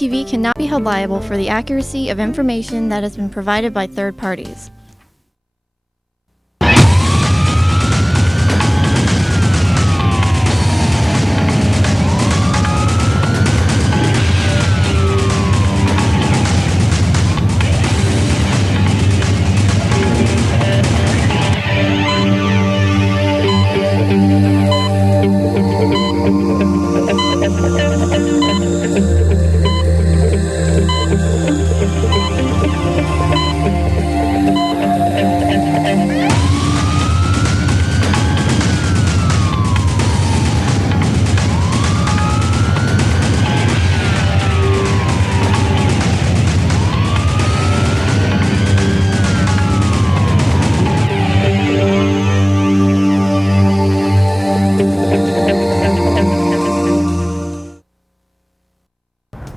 TV cannot be held liable for the accuracy of information that has been provided by third parties.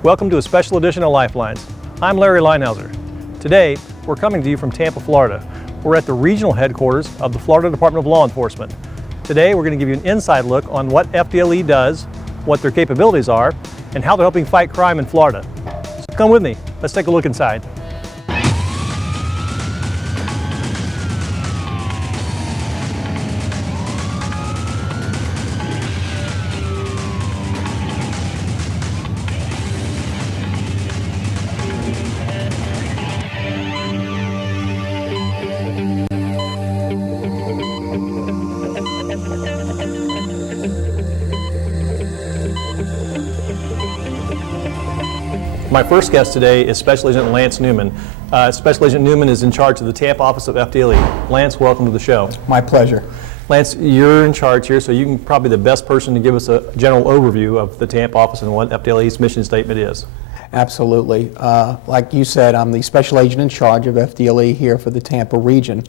Welcome to a special edition of Lifelines. I'm Larry Linehauser. Today, we're coming to you from Tampa, Florida. We're at the regional headquarters of the Florida Department of Law Enforcement. Today, we're going to give you an inside look on what FDLE does, what their capabilities are, and how they're helping fight crime in Florida. So come with me. Let's take a look inside. My first guest today is Special Agent Lance Newman. Special Agent Newman is in charge of the Tampa office of FDLE. Lance, welcome to the show. My pleasure. Lance, you're in charge here, so you can probably be the best person to give us a general overview of the Tampa office and what FDLE's mission statement is. Absolutely. Like you said, I'm the Special Agent in charge of FDLE here for the Tampa region.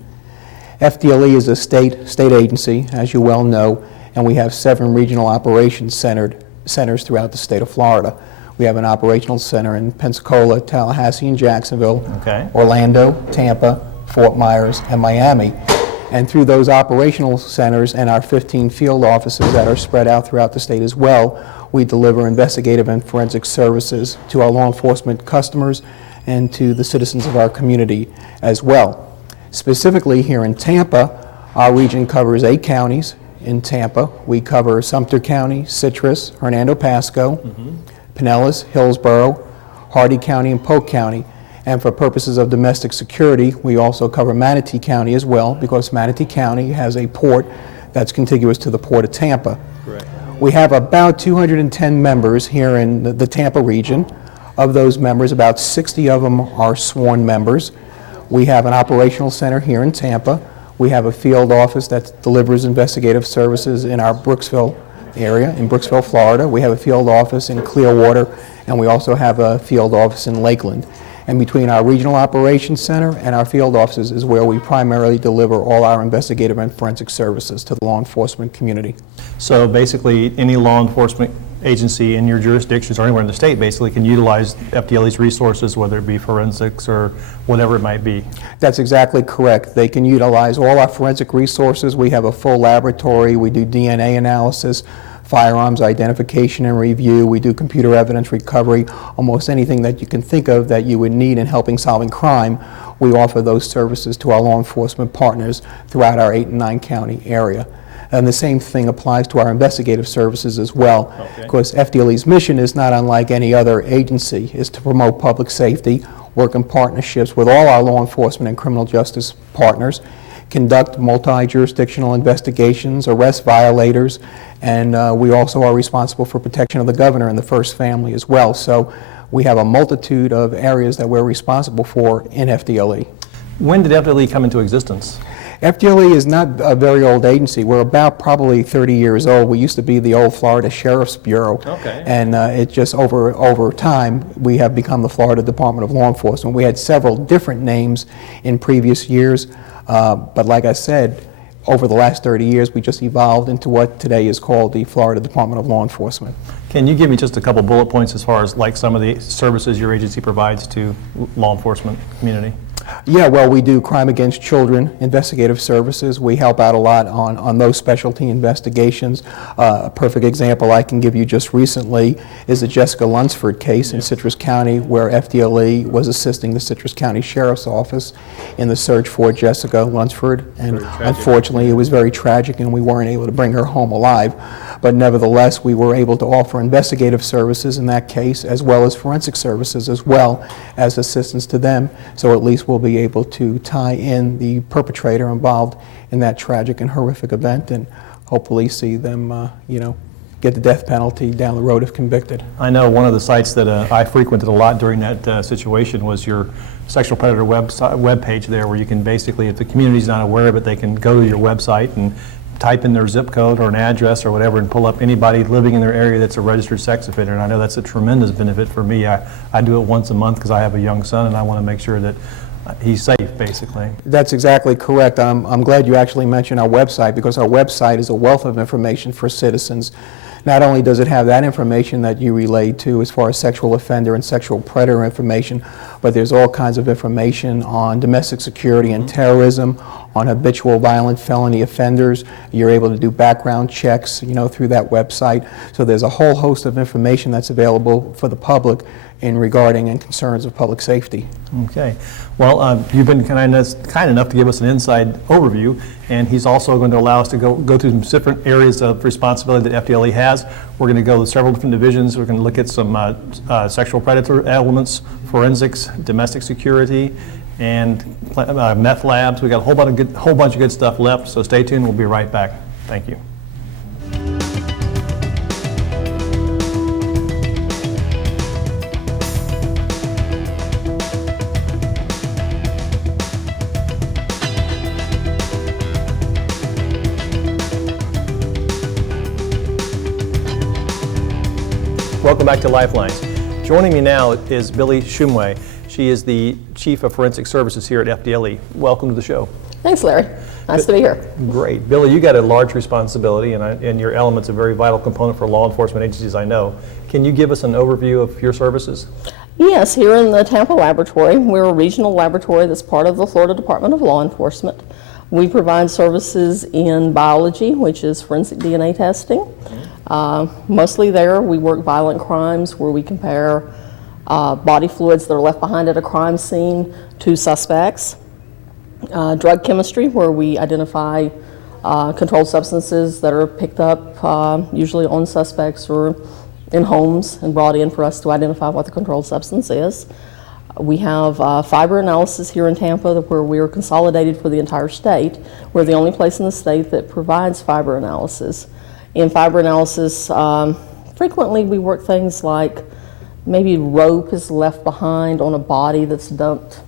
FDLE is a state agency, as you well know, and we have 7 regional operations centers throughout the state of Florida. We have an operational center in Pensacola, Tallahassee, and Jacksonville, Orlando, Tampa, Fort Myers, and Miami. And through those operational centers and our 15 field offices that are spread out throughout the state as well, we deliver investigative and forensic services to our law enforcement customers and to the citizens of our community as well. Specifically here in Tampa, our region covers 8 counties in Tampa. We cover Sumter County, Citrus, Hernando Pasco, Pinellas, Hillsborough, Hardy County, and Polk County. And for purposes of domestic security, we also cover Manatee County as well, because Manatee County has a port that's contiguous to the Port of Tampa. Correct. We have about 210 members here in the Tampa region. Of those members, about 60 of them are sworn members. We have an operational center here in Tampa. We have a field office that delivers investigative services in our Brooksville area, in Brooksville, Florida. We have a field office in Clearwater, and we also have a field office in Lakeland. And between our regional operations center and our field offices is where we primarily deliver all our investigative and forensic services to the law enforcement community. So basically, any law enforcement agency in your jurisdictions or anywhere in the state basically can utilize FDLE's resources, whether it be forensics or whatever it might be. That's exactly correct. They can utilize all our forensic resources. We have a full laboratory. We do DNA analysis, firearms identification and review. We do computer evidence recovery. Almost anything that you can think of that you would need in helping solving crime, we offer those services to our law enforcement partners throughout our 8 and 9 county area. And the same thing applies to our investigative services as well. Because FDLE's mission is not unlike any other agency, is to promote public safety, work in partnerships with all our law enforcement and criminal justice partners, conduct multi-jurisdictional investigations, arrest violators, and we also are responsible for protection of the governor and the first family as well. So we have a multitude of areas that we're responsible for in FDLE. When did FDLE come into existence? FDLE is not a very old agency. We're about probably 30 years old. We used to be the old Florida Sheriff's Bureau. And it just over time, we have become the Florida Department of Law Enforcement. We had several different names in previous years, but like I said, over the last 30 years, we just evolved into what today is called the Florida Department of Law Enforcement. Can you give me just a couple bullet points as far as like some of the services your agency provides to law enforcement community? Yeah, well, we do crime against children investigative services. We help out a lot on those specialty investigations. A perfect example I can give you just recently is the Jessica Lunsford case in Citrus County, where FDLE was assisting the Citrus County Sheriff's Office in the search for Jessica Lunsford. And unfortunately, it was very tragic, and we weren't able to bring her home alive. But nevertheless, we were able to offer investigative services in that case, as well as forensic services, as well as assistance to them. So at least we'll be able to tie in the perpetrator involved in that tragic and horrific event, and hopefully see them, get the death penalty down the road if convicted. I know one of the sites that I frequented a lot during that situation was your sexual predator web page there, where you can basically, if the community's not aware of it, they can go to your website and type in their zip code or an address or whatever and pull up anybody living in their area that's a registered sex offender. And I know that's a tremendous benefit for me. I do it once a month because I have a young son and I want to make sure that he's safe, basically. That's exactly correct. I'm glad you actually mentioned our website, because our website is a wealth of information for citizens. Not only does it have that information that you relate to as far as sexual offender and sexual predator information, but there's all kinds of information on domestic security and terrorism, on habitual violent felony offenders. You're able to do background checks, through that website. So there's a whole host of information that's available for the public in regarding and concerns of public safety. Okay. Well, you've been kind enough to give us an inside overview, and he's also going to allow us to go through some different areas of responsibility that FDLE has. We're going to go to several different divisions. We're going to look at some sexual predator elements, forensics, domestic security, and meth labs. We got a whole bunch of good stuff left, so stay tuned. We'll be right back. Thank you. Welcome back to Lifelines. Joining me now is Billy Shumway. She is the Chief of Forensic Services here at FDLE. Welcome to the show. Thanks, Larry. Nice to be here. Great. Billy, you got a large responsibility, and your element's a very vital component for law enforcement agencies, I know. Can you give us an overview of your services? Yes, here in the Tampa laboratory, we're a regional laboratory that's part of the Florida Department of Law Enforcement. We provide services in biology, which is forensic DNA testing. Mostly there, we work violent crimes where we compare body fluids that are left behind at a crime scene to suspects. Drug chemistry, where we identify controlled substances that are picked up usually on suspects or in homes and brought in for us to identify what the controlled substance is. We have fiber analysis here in Tampa, where we are consolidated for the entire state. We're the only place in the state that provides fiber analysis. In fiber analysis, frequently we work things like maybe rope is left behind on a body that's dumped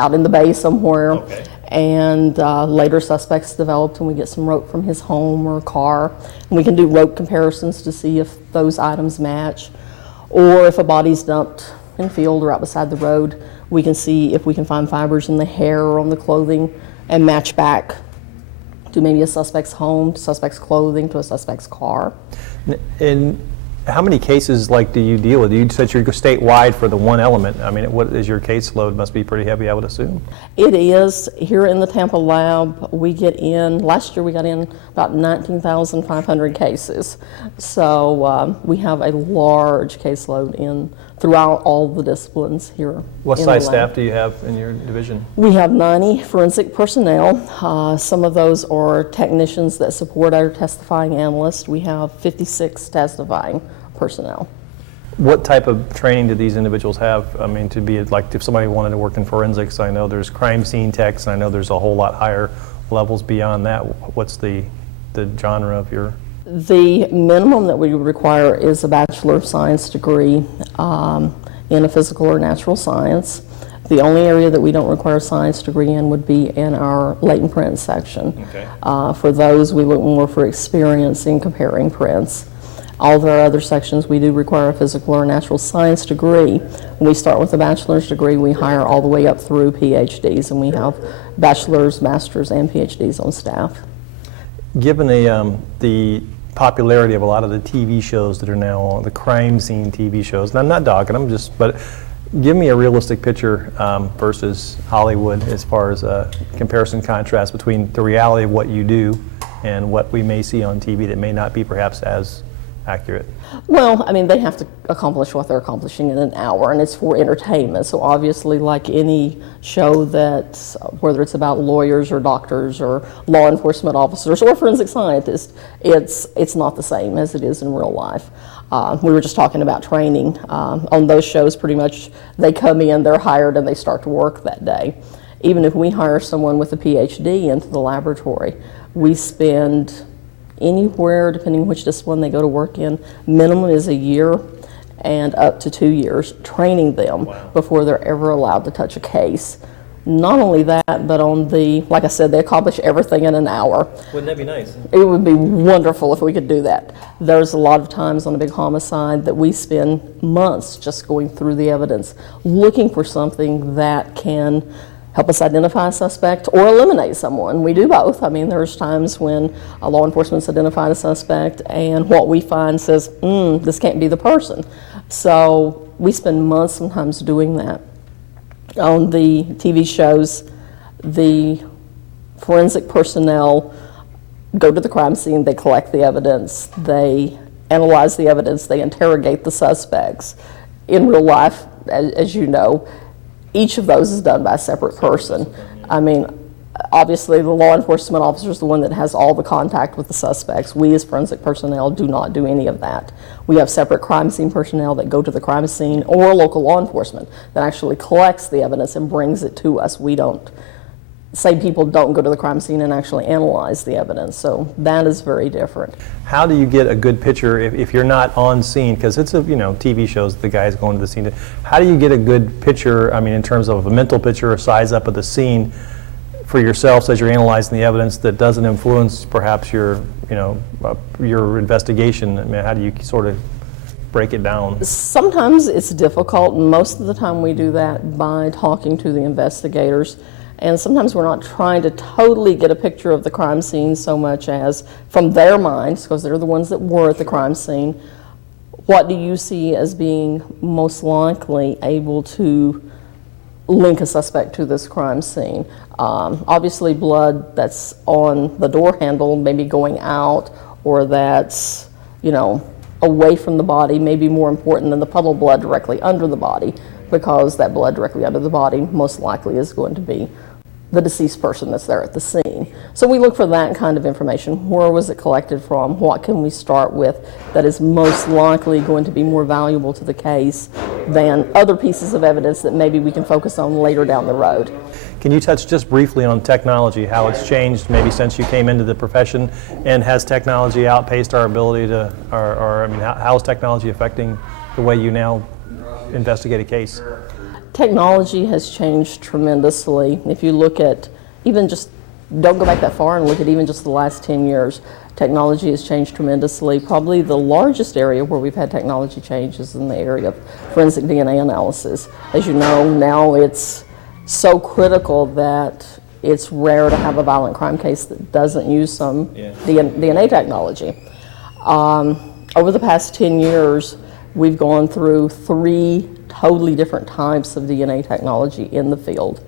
out in the bay somewhere, okay. And later suspects developed and we get some rope from his home or car. And we can do rope comparisons to see if those items match. Or if a body's dumped in a field or out beside the road, we can see if we can find fibers in the hair or on the clothing and match back to maybe a suspect's home, to suspect's clothing, to a suspect's car. And how many cases do you deal with? You said you're statewide for the one element. I mean, what is your caseload? Must be pretty heavy, I would assume. It is. Here in the Tampa lab, we get in, last year we got in about 19,500 cases. So we have a large caseload in throughout all the disciplines here. What size staff do you have in your division? We have 90 forensic personnel. Some of those are technicians that support our testifying analysts. We have 56 testifying personnel. What type of training do these individuals have? I mean, to be if somebody wanted to work in forensics, I know there's crime scene techs, and I know there's a whole lot higher levels beyond that. What's the genre of your? The minimum that we require is a Bachelor of Science degree in a physical or natural science. The only area that we don't require a science degree in would be in our latent print section. Okay. For those, we look more for experience in comparing prints. All of our other sections, we do require a physical or natural science degree. When we start with a bachelor's degree, we hire all the way up through PhDs, and we have bachelor's, master's, and PhDs on staff. Given the popularity of a lot of the TV shows that are now on, the crime scene TV shows, and I'm not dogging them, but Give me a realistic picture versus Hollywood as far as a comparison contrast between the reality of what you do and what we may see on TV that may not be perhaps as accurate. Well, I mean, they have to accomplish what they're accomplishing in an hour, and it's for entertainment. So obviously, like any show that, whether it's about lawyers or doctors or law enforcement officers or forensic scientists, it's not the same as it is in real life. We were just talking about training. On those shows, pretty much they come in, they're hired, and they start to work that day. Even if we hire someone with a PhD into the laboratory, we spend anywhere, depending which discipline they go to work in, minimum is a year and up to 2 years training them before they're ever allowed to touch a case. Not only that, but on the, like I said, they accomplish everything in an hour. Wouldn't that be nice? It would be wonderful if we could do that. There's a lot of times on a big homicide that we spend months just going through the evidence, looking for something that can help us identify a suspect or eliminate someone. We do both. I mean, there's times when law enforcement's identified a suspect and what we find says, this can't be the person. So we spend months sometimes doing that. On the TV shows, the forensic personnel go to the crime scene, they collect the evidence, they analyze the evidence, they interrogate the suspects. In real life, as you know, each of those is done by a separate person. I mean, obviously the law enforcement officer is the one that has all the contact with the suspects. We as forensic personnel do not do any of that. We have separate crime scene personnel that go to the crime scene, or local law enforcement that actually collects the evidence and brings it to us. We don't, same people don't go to the crime scene and actually analyze the evidence, so that is very different. How do you get a good picture if you're not on scene? Because it's TV shows, the guy's going to the scene. How do you get a good picture, I mean, in terms of a mental picture or size up of the scene for yourselves as you're analyzing the evidence that doesn't influence perhaps your investigation? I mean, how do you sort of break it down? Sometimes it's difficult. Most of the time we do that by talking to the investigators. And sometimes we're not trying to totally get a picture of the crime scene so much as from their minds, because they're the ones that were at the crime scene. What do you see as being most likely able to link a suspect to this crime scene? Obviously blood that's on the door handle maybe going out, or that's, away from the body may be more important than the puddle of blood directly under the body, because that blood directly under the body most likely is going to be the deceased person that's there at the scene. So we look for that kind of information. Where was it collected from? What can we start with that is most likely going to be more valuable to the case than other pieces of evidence that maybe we can focus on later down the road? Can you touch just briefly on technology, how it's changed maybe since you came into the profession, and has technology outpaced our ability to, how is technology affecting the way you now investigate a case? Technology has changed tremendously. If you look at even just, don't go back that far and look at even just the last 10 years, technology has changed tremendously. Probably the largest area where we've had technology change is in the area of forensic DNA analysis. As you know, now it's so critical that it's rare to have a violent crime case that doesn't use some DNA technology. Over the past 10 years, we've gone through 3 totally different types of DNA technology in the field.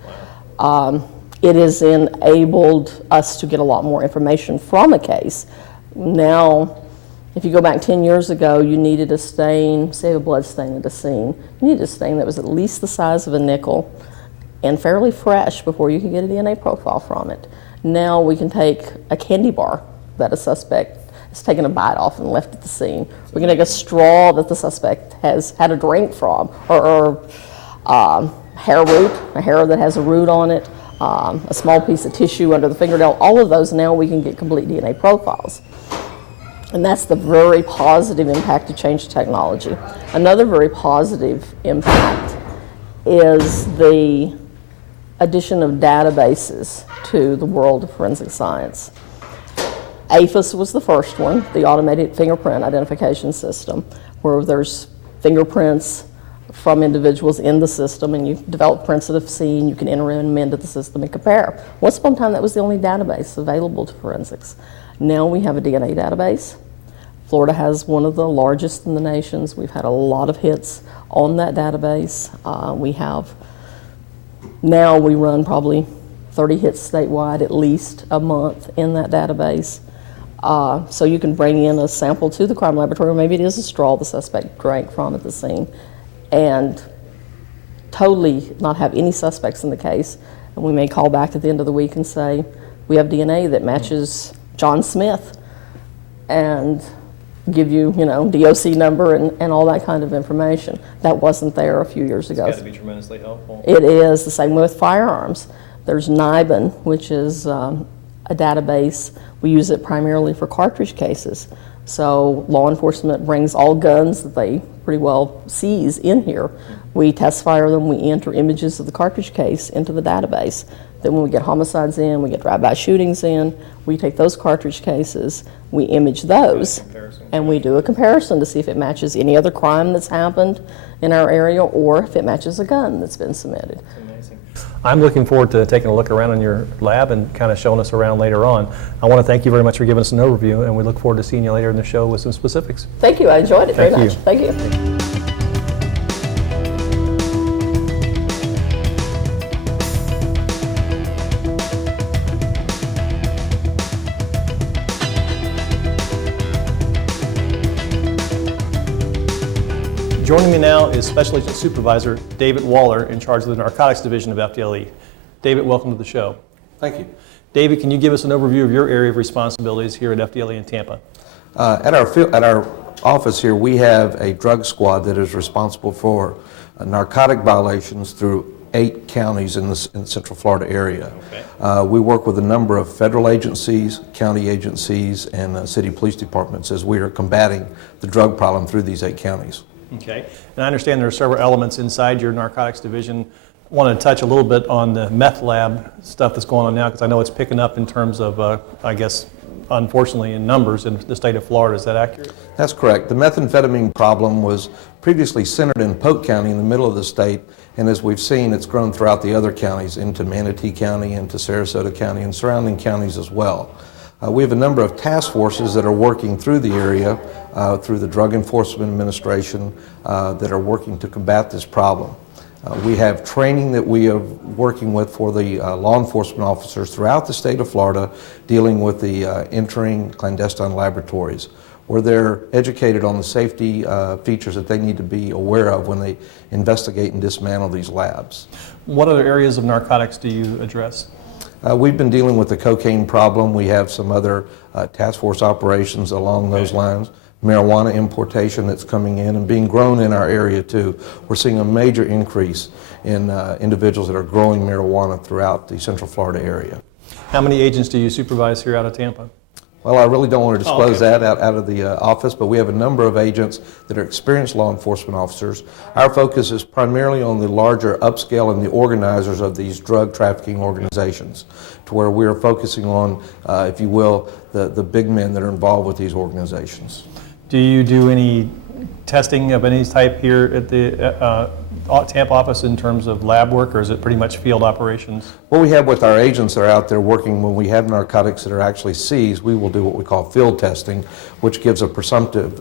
It has enabled us to get a lot more information from a case. Now, if you go back 10 years ago, you needed a stain, say a blood stain at a scene. You needed a stain that was at least the size of a nickel and fairly fresh before you could get a DNA profile from it. Now we can take a candy bar that a suspect has taken a bite off and left at the scene. We can take a straw that the suspect has had a drink from, or hair root, a hair that has a root on it, a small piece of tissue under the fingernail. All of those now we can get complete DNA profiles. And that's the very positive impact of change technology. Another very positive impact is the addition of databases to the world of forensic science. AFIS was the first one, the automated fingerprint identification system, where there's fingerprints from individuals in the system, and you develop prints that have seen, you can enter them into the system and compare. Once upon a time, that was the only database available to forensics. Now we have a DNA database. Florida has one of the largest in the nations. We've had a lot of hits on that database. Now we run probably 30 hits statewide at least a month in that database. So you can bring in a sample to the crime laboratory, or maybe it is a straw the suspect drank from at the scene, and totally not have any suspects in the case. And we may call back at the end of the week and say, we have DNA that matches John Smith, and give you, DOC number and all that kind of information. That wasn't there a few years ago. It's got to be tremendously helpful. It is the same with firearms. There's NIBIN, which is a database. We use it primarily for cartridge cases. So law enforcement brings all guns that they pretty well seize in here. We test fire them, we enter images of the cartridge case into the database. Then when we get homicides in, we get drive-by shootings in, we take those cartridge cases, we image those, and we do a comparison to see if it matches any other crime that's happened in our area, or if it matches a gun that's been submitted. Amazing. I'm looking forward to taking a look around in your lab and kind of showing us around later on. I want to thank you very much for giving us an overview, and we look forward to seeing you later in the show with some specifics. Thank you, I enjoyed it very Thank much. you. Thank you. Joining me now is Special Agent Supervisor David Waller, in charge of the Narcotics Division of FDLE. David, welcome to the show. Thank you. David, can you give us an overview of your area of responsibilities here at FDLE in Tampa? At our office here, we have a drug squad that is responsible for narcotic violations through 8 counties in the Central Florida area. Okay. We work with a number of federal agencies, county agencies, and city police departments as we are combating the drug problem through these 8 counties. Okay, and I understand there are several elements inside your narcotics division. I wanted to touch a little bit on the meth lab stuff that's going on now, because I know it's picking up in terms of, I guess, unfortunately, in numbers in the state of Florida. Is that accurate? That's correct. The methamphetamine problem was previously centered in Polk County in the middle of the state, and as we've seen, it's grown throughout the other counties, into Manatee County, into Sarasota County, and surrounding counties as well. We have a number of task forces that are working through the area, through the Drug Enforcement Administration, that are working to combat this problem. We have training that we are working with for the law enforcement officers throughout the state of Florida, dealing with the entering clandestine laboratories, where they're educated on the safety features that they need to be aware of when they investigate and dismantle these labs. What other areas of narcotics do you address? We've been dealing with the cocaine problem. We have some other task force operations along those lines. Marijuana importation that's coming in and being grown in our area too. We're seeing a major increase in individuals that are growing marijuana throughout the Central Florida area. How many agents do you supervise here out of Tampa? Well, I really don't want to disclose okay. that out of the office, but we have a number of agents that are experienced law enforcement officers. Our focus is primarily on the larger upscale and the organizers of these drug trafficking organizations, to where we are focusing on, if you will, the big men that are involved with these organizations. Do you do any testing of any type here at the Tampa office in terms of lab work, or is it pretty much field operations? What we have with our agents that are out there working, when we have narcotics that are actually seized, we will do what we call field testing, which gives a presumptive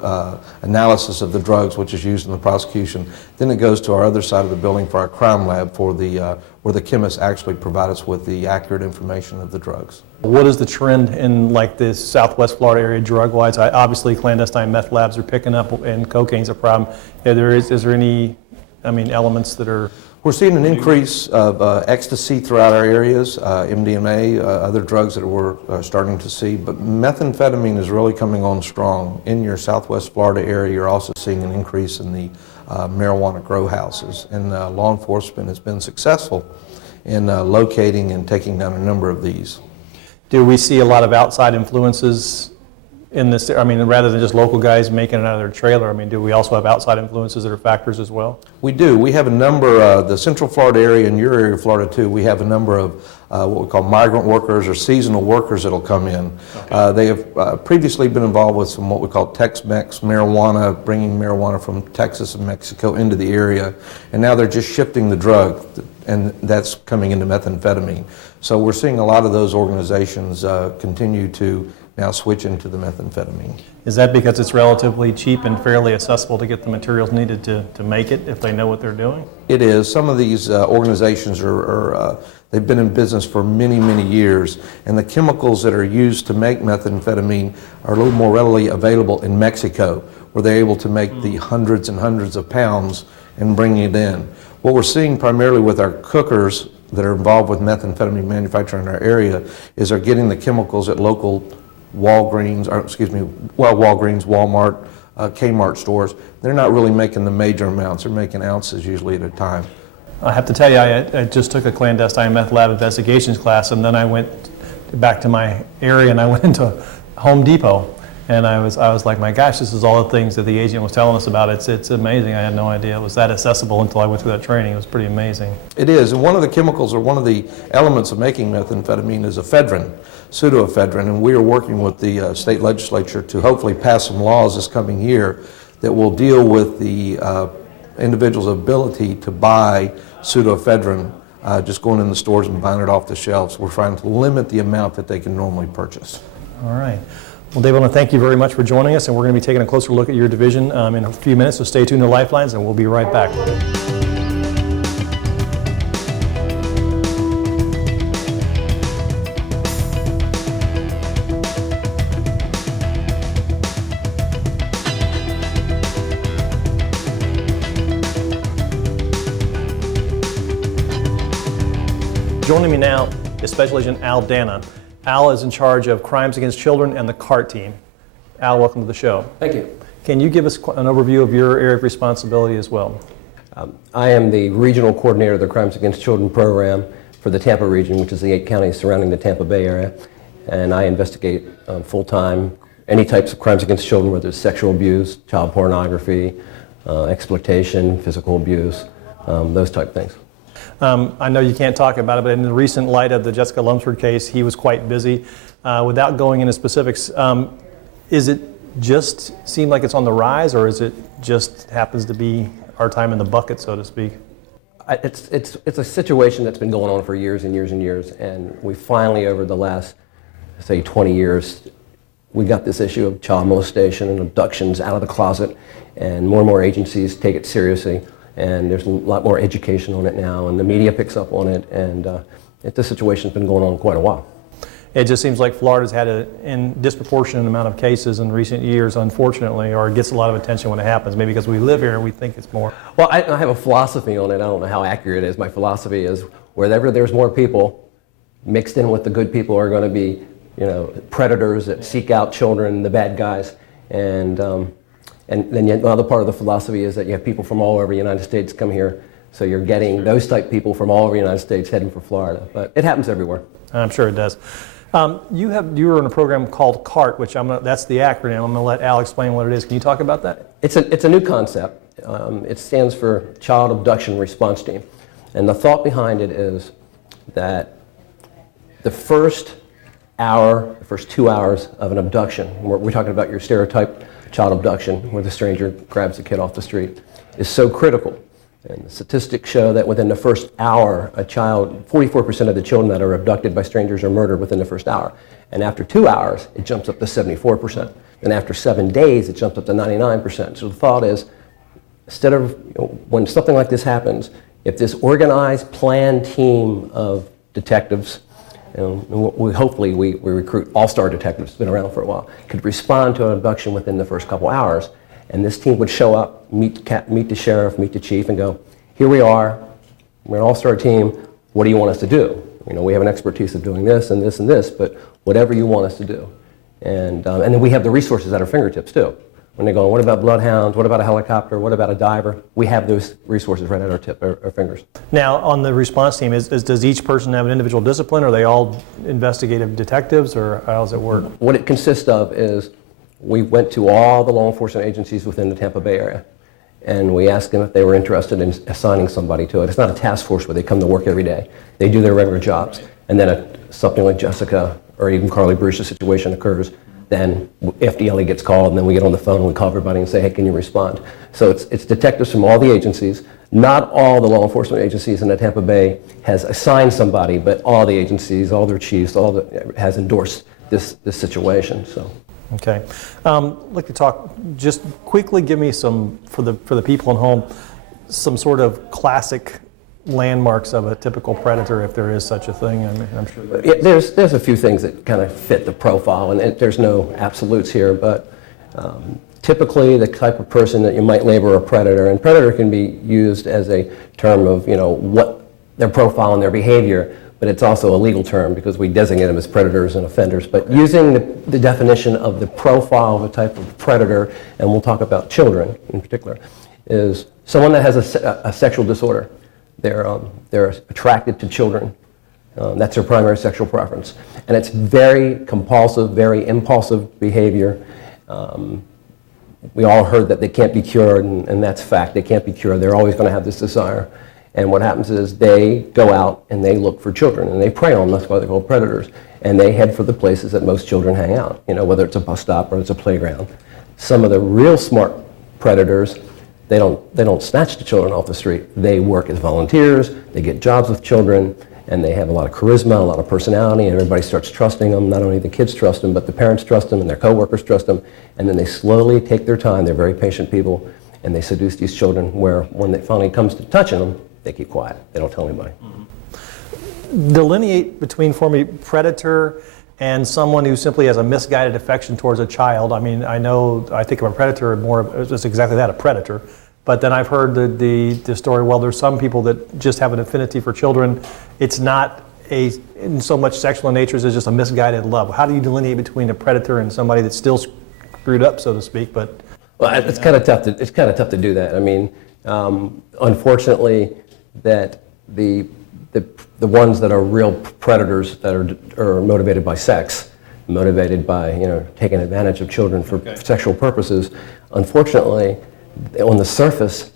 analysis of the drugs which is used in the prosecution. Then it goes to our other side of the building for our crime lab, for the where the chemists actually provide us with the accurate information of the drugs. What is the trend in like the Southwest Florida area drug-wise? Obviously, clandestine meth labs are picking up, and cocaine's a problem. Is there any, elements that are? We're seeing an increase of ecstasy throughout our areas, MDMA, other drugs that we're starting to see, but methamphetamine is really coming on strong. In your Southwest Florida area, you're also seeing an increase in the marijuana grow houses, and law enforcement has been successful in locating and taking down a number of these. Do we see a lot of outside influences in this? Rather than just local guys making it out of their trailer, do we also have outside influences that are factors as well? We do. We have a number, the Central Florida area and your area of Florida too, we have a number of what we call migrant workers or seasonal workers that'll come in. Okay. They have previously been involved with some what we call Tex-Mex marijuana, bringing marijuana from Texas and Mexico into the area, and now they're just shifting the drug, and that's coming into methamphetamine. So we're seeing a lot of those organizations continue to now switching to the methamphetamine. Is that because it's relatively cheap and fairly accessible to get the materials needed to make it if they know what they're doing? It is. Some of these organizations they've been in business for many, many years, and the chemicals that are used to make methamphetamine are a little more readily available in Mexico, where they're able to make the hundreds and hundreds of pounds and bring it in. What we're seeing primarily with our cookers that are involved with methamphetamine manufacturing in our area is they're getting the chemicals at local Walgreens, Walmart, Kmart stores. They're not really making the major amounts. They're making ounces usually at a time. I have to tell you, I just took a clandestine meth lab investigations class, and then I went back to my area and I went into Home Depot. And I was like, my gosh, this is all the things that the agent was telling us about. It's amazing. I had no idea it was that accessible until I went through that training. It was pretty amazing. It is, and one of the chemicals or one of the elements of making methamphetamine is ephedrine, pseudoephedrine, and we are working with the state legislature to hopefully pass some laws this coming year that will deal with the individual's ability to buy pseudoephedrine just going in the stores and buying it off the shelves. We're trying to limit the amount that they can normally purchase. All right. Well, Dave, I want to thank you very much for joining us, and we're going to be taking a closer look at your division in a few minutes, so stay tuned to Lifelines, and we'll be right back. Joining me now is Special Agent Al Dana. Al is in charge of Crimes Against Children and the CART team. Al, welcome to the show. Thank you. Can you give us an overview of your area of responsibility as well? I am the regional coordinator of the Crimes Against Children program for the Tampa region, which is the 8 counties surrounding the Tampa Bay area. And I investigate full-time any types of crimes against children, whether it's sexual abuse, child pornography, exploitation, physical abuse, those type of things. I know you can't talk about it, but in the recent light of the Jessica Lumsford case, he was quite busy. Without going into specifics, is it just seem like it's on the rise, or is it just happens to be our time in the bucket, so to speak? It's a situation that's been going on for years and years and years, and we finally, over the last, say, 20 years, we got this issue of child molestation and abductions out of the closet, and more agencies take it seriously. And there's a lot more education on it now, and the media picks up on it, and this situation's been going on quite a while. It just seems like Florida's had a disproportionate amount of cases in recent years, unfortunately, or it gets a lot of attention when it happens, maybe because we live here and we think it's more. Well, I have a philosophy on it. I don't know how accurate it is. My philosophy is wherever there's more people, mixed in with the good people are going to be, predators that seek out children, the bad guys, and then the other part of the philosophy is that you have people from all over the United States come here, so you're getting those type people from all over the United States heading for Florida. But it happens everywhere. I'm sure it does. You were in a program called CART, which that's the acronym. I'm going to let Al explain what it is. Can you talk about that? It's a new concept. It stands for Child Abduction Response Team. And the thought behind it is that the first 2 hours of an abduction, we're talking about your stereotype child abduction, where the stranger grabs the kid off the street, is so critical. And the statistics show that within the first hour, 44% of the children that are abducted by strangers are murdered within the first hour. And after 2 hours, it jumps up to 74%. And after 7 days, it jumps up to 99%. So the thought is, instead of, when something like this happens, if this organized, planned team of detectives, hopefully we recruit all-star detectives, been around for a while, could respond to an abduction within the first couple hours, and this team would show up, meet the sheriff, meet the chief, and go, here we are, we're an all-star team, what do you want us to do? We have an expertise of doing this and this and this, but whatever you want us to do. And then we have the resources at our fingertips too. When they go, what about bloodhounds? What about a helicopter? What about a diver? We have those resources right at our fingers. Now, on the response team, does each person have an individual discipline? Are they all investigative detectives, or how does it work? What it consists of is we went to all the law enforcement agencies within the Tampa Bay area, and we asked them if they were interested in assigning somebody to it. It's not a task force where they come to work every day. They do their regular jobs. And then something like Jessica or even Carly Bruce's situation occurs, then FDLE gets called, and then we get on the phone and we call everybody and say, hey, can you respond? So it's detectives from all the agencies. Not all the law enforcement agencies in the Tampa Bay has assigned somebody, but all the agencies, all their chiefs, has endorsed this situation. So. Okay. I'd like to talk, just quickly give me some, for the people at home, some sort of classic landmarks of a typical predator, if there is such a thing. I mean, I'm sure Yeah, there's a few things that kind of fit the profile, and there's no absolutes here, but typically the type of person that you might label a predator, and predator can be used as a term of, what their profile and their behavior, but it's also a legal term because we designate them as predators and offenders. But using the definition of the profile of a type of predator, and we'll talk about children in particular, is someone that has a sexual disorder. They're attracted to children. That's their primary sexual preference. And it's very compulsive, very impulsive behavior. We all heard that they can't be cured, and that's fact. They can't be cured. They're always going to have this desire. And what happens is they go out and they look for children, and they prey on them. That's why they're called predators. And they head for the places that most children hang out, whether it's a bus stop or it's a playground. Some of the real smart predators, they don't snatch the children off the street. They work as volunteers, they get jobs with children, and they have a lot of charisma, a lot of personality, and everybody starts trusting them. Not only the kids trust them, but the parents trust them, and their coworkers trust them. And then they slowly take their time. They're very patient people, and they seduce these children where when it finally comes to touching them, they keep quiet. They don't tell anybody. Delineate between, for me, predator and someone who simply has a misguided affection towards a child. I mean, I think of a predator more of, it's exactly that, a predator. But then I've heard the story, well, there's some people that just have an affinity for children. It's not in so much sexual in nature as it's just a misguided love. How do you delineate between a predator and somebody that's still screwed up, so to speak? But it's kind of tough to do that. I mean, unfortunately, that the ones that are real predators that are motivated by sex, motivated by taking advantage of children for sexual purposes, unfortunately, on the surface,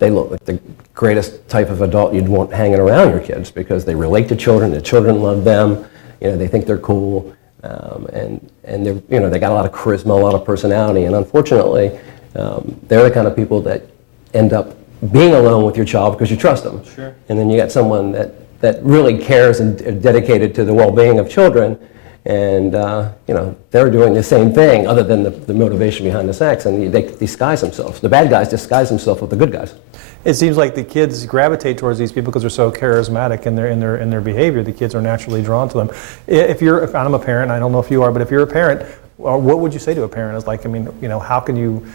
they look like the greatest type of adult you'd want hanging around your kids because they relate to children, the children love them, they think they're cool, and they're, they got a lot of charisma, a lot of personality, and unfortunately, they're the kind of people that end up being alone with your child because you trust them. Sure. And then you got someone that really cares and are dedicated to the well-being of children, and they're doing the same thing other than the motivation behind the sex, and they disguise themselves. The bad guys disguise themselves with the good guys. it seems like the kids gravitate towards these people because they're so charismatic in their behavior. The kids are naturally drawn to them. If I'm a parent, I don't know if you are, but if you're a parent, what would you say to a parent? It's like, I mean, how can you,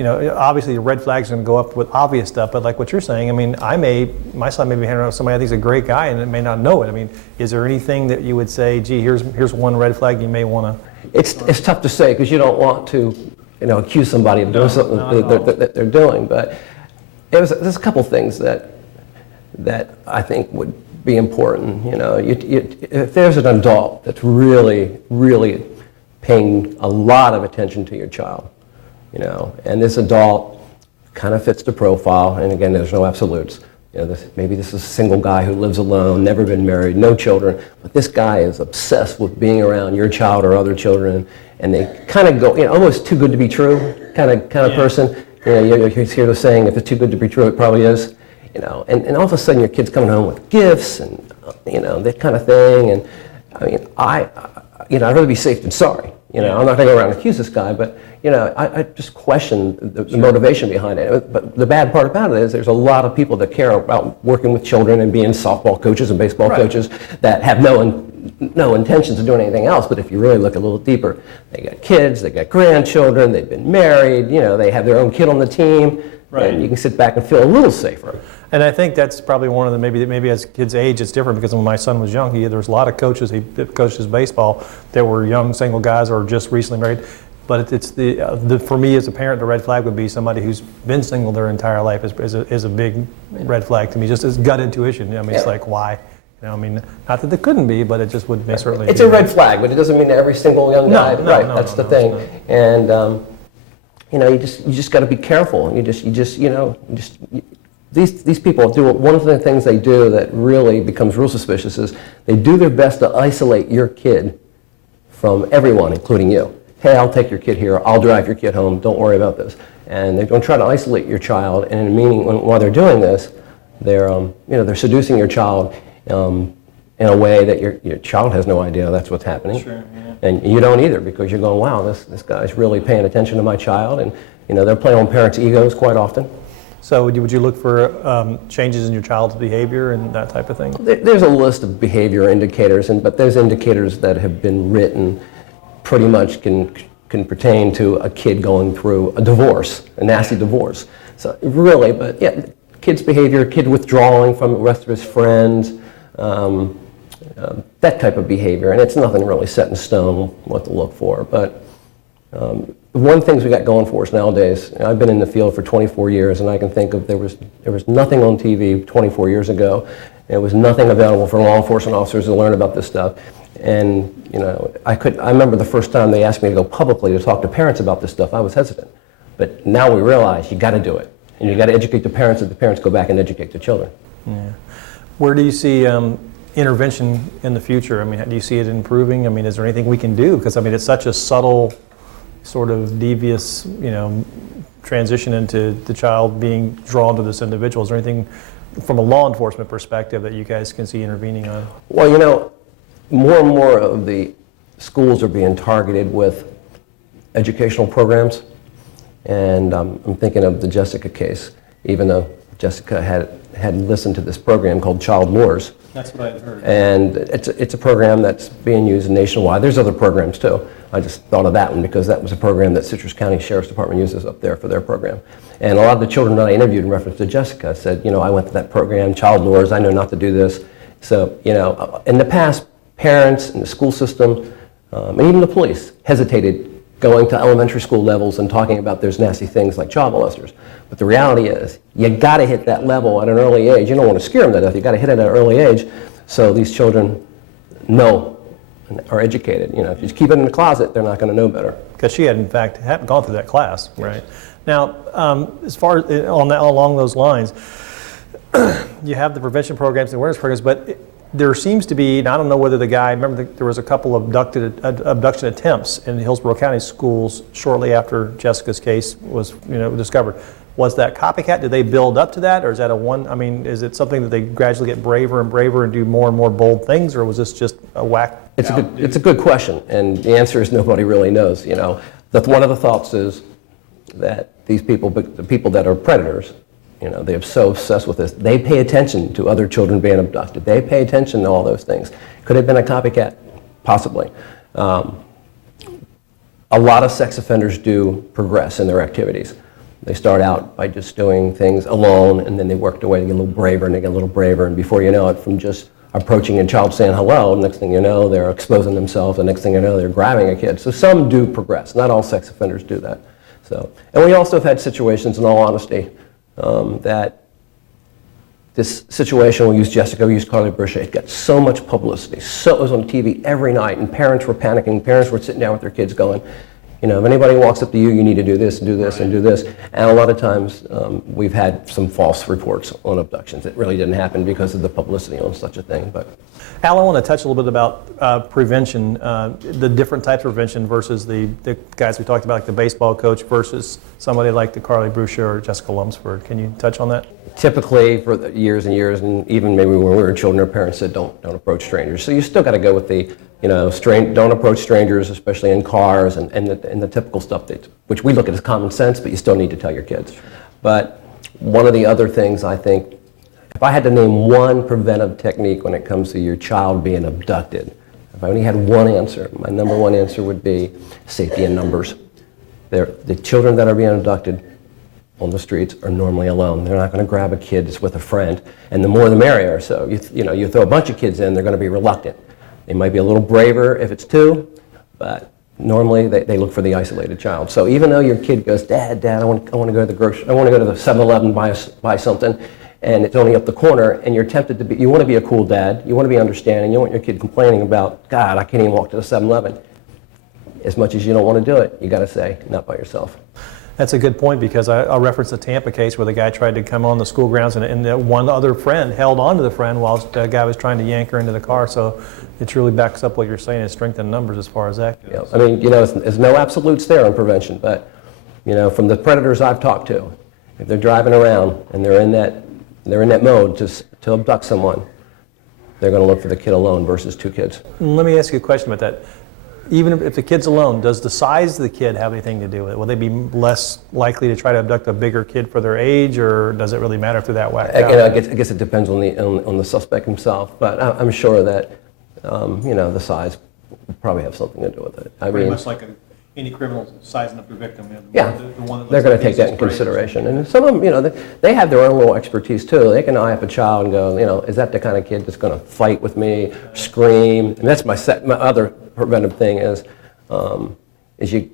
obviously the red flags are going to go up with obvious stuff, but like what you're saying, I mean, my son may be hanging around with somebody I think is a great guy and may not know it. I mean, is there anything that you would say, gee, here's one red flag you may want to? It's tough to say because you don't want to, accuse somebody of doing something that they're doing, but there's a couple things that I think would be important. If there's an adult that's really, really paying a lot of attention to your child, and this adult kind of fits the profile, and again, there's no absolutes. Maybe this is a single guy who lives alone, never been married, no children, but this guy is obsessed with being around your child or other children, and they kind of go, almost too good to be true kind of person. You hear the saying, if it's too good to be true, it probably is. And all of a sudden your kid's coming home with gifts and, that kind of thing. And I mean, I'd rather be safe than sorry. I'm not going to go around and accuse this guy, but, I just question the motivation behind it. But the bad part about it is there's a lot of people that care about working with children and being softball coaches and baseball coaches that have no intentions of doing anything else. But if you really look a little deeper, they got kids, they got grandchildren, they've been married, they have their own kid on the team, and you can sit back and feel a little safer. And I think that's probably one of the, maybe as kids age, it's different because when my son was young, there was a lot of coaches, he coached his baseball, that were young single guys or just recently married. But it's for me as a parent, the red flag would be somebody who's been single their entire life is a big red flag to me, just as gut intuition. I mean, it's like, why? I mean, not that there couldn't be, but it just would certainly. It's a red flag, but it doesn't mean that every single young guy. That's the thing. And you just got to be careful. These people do one of the things they do that really becomes real suspicious is they do their best to isolate your kid from everyone, including you. Hey, I'll take your kid here. I'll drive your kid home. Don't worry about this. And they're going to try to isolate your child. And while they're doing this, they're seducing your child. And in a way that your child has no idea that's what's happening. Sure, yeah. And you don't either, because you're going, wow, this guy's really paying attention to my child, and they're playing on parents' egos quite often. So would you look for changes in your child's behavior and that type of thing? There's a list of behavior indicators, but those indicators that have been written pretty much can pertain to a kid going through a divorce, a nasty divorce. So really, but yeah, kid's behavior, kid withdrawing from the rest of his friends, that type of behavior, and it's nothing really set in stone what to look for. But one of the things we got going for us nowadays, I've been in the field for 24 years, and I can think of there was nothing on TV 24 years ago. There was nothing available for law enforcement officers to learn about this stuff. And I remember the first time they asked me to go publicly to talk to parents about this stuff, I was hesitant. But now we realize you got to do it, and you got to educate the parents, and the parents go back and educate the children. Yeah. Where do you see intervention in the future? I mean, do you see it improving? I mean, is there anything we can do? Because I mean, it's such a subtle, sort of devious, transition into the child being drawn to this individual. Is there anything from a law enforcement perspective that you guys can see intervening on? Well, more and more of the schools are being targeted with educational programs, and I'm thinking of the Jessica case, even though Jessica had listened to this program called Child Lures. That's what I've heard. And it's a program that's being used nationwide. There's other programs too. I just thought of that one because that was a program that Citrus County Sheriff's Department uses up there for their program. And a lot of the children that I interviewed in reference to Jessica said, I went to that program, Child Lures, I know not to do this. So, in the past, parents and the school system, and even the police, hesitated going to elementary school levels and talking about there's nasty things like child molesters. But the reality is, you got to hit that level at an early age. You don't want to scare them to death. You got to hit it at an early age, so these children know and are educated. If you just keep it in the closet, they're not going to know better. Because she had, in fact, hadn't gone through that class, right? Now, as far as along those lines, you have the prevention programs and awareness programs, but there seems to be, and I don't know whether the guy, I remember there was a couple of abduction attempts in Hillsborough County schools shortly after Jessica's case was, discovered. Was that copycat? Did they build up to that, or is that is it something that they gradually get braver and braver and do more and more bold things, or was this just a whack? It's a good question, and the answer is nobody really knows. One of the thoughts is that these people, the people that are predators, they're so obsessed with this. They pay attention to other children being abducted. They pay attention to all those things. Could have been a copycat, possibly. A lot of sex offenders do progress in their activities. They start out by just doing things alone, and then they work their way to get a little braver, and they get a little braver, and before you know it, from just approaching a child saying hello, next thing you know, they're exposing themselves, and next thing you know, they're grabbing a kid. So some do progress. Not all sex offenders do that. And we also have had situations, in all honesty, that this situation, we'll use Jessica, we'll use Carly Brochet, it got so much publicity, so it was on TV every night, and parents were panicking, parents were sitting down with their kids going, if anybody walks up to you, you need to do this, and do this, and do this. And a lot of times, we've had some false reports on abductions. It really didn't happen because of the publicity on such a thing. But Al, I want to touch a little bit about prevention, the different types of prevention versus the guys we talked about, like the baseball coach versus somebody like the Carly Brochet or Jessica Lumsford. Can you touch on that? Typically, for the years and years, and even maybe when we were children, our parents said, don't approach strangers. So you still got to go with the, don't approach strangers, especially in cars, and the typical stuff which we look at as common sense, but you still need to tell your kids. But one of the other things I think, if I had to name one preventive technique when it comes to your child being abducted, if I only had one answer, my number one answer would be safety in numbers. The children that are being abducted on the streets are normally alone. They're not going to grab a kid that's with a friend, and the more the merrier. So you throw a bunch of kids in, they're going to be reluctant. They might be a little braver if it's two, but normally they look for the isolated child. So even though your kid goes, Dad, I want to go to the grocery, I want to go to the 7-Eleven, buy something, and it's only up the corner, and you're tempted to be, you want to be a cool dad, you want to be understanding, you don't want your kid complaining about, God, I can't even walk to the 7-Eleven. As much as you don't want to do it, you got to say, not by yourself. That's a good point, because I'll reference the Tampa case where the guy tried to come on the school grounds, and one other friend held on to the friend while the guy was trying to yank her into the car. So it truly backs up what you're saying, is strength in numbers as far as that goes. Yeah. I mean, there's no absolutes there in prevention, but from the predators I've talked to, if they're driving around and they're in that mode to abduct someone, they're going to look for the kid alone versus two kids. Let me ask you a question about that. Even if the kid's alone, does the size of the kid have anything to do with it? Will they be less likely to try to abduct a bigger kid for their age, or does it really matter if they're that whacked out? I guess it depends on the suspect himself, but I'm sure that the size would probably have something to do with it. Pretty much like any criminal sizing up their victim. Yeah, they're going to take that in consideration. And some of them, they have their own little expertise too. They can eye up a child and go, is that the kind of kid that's going to fight with me, scream? And that's my other preventive thing is you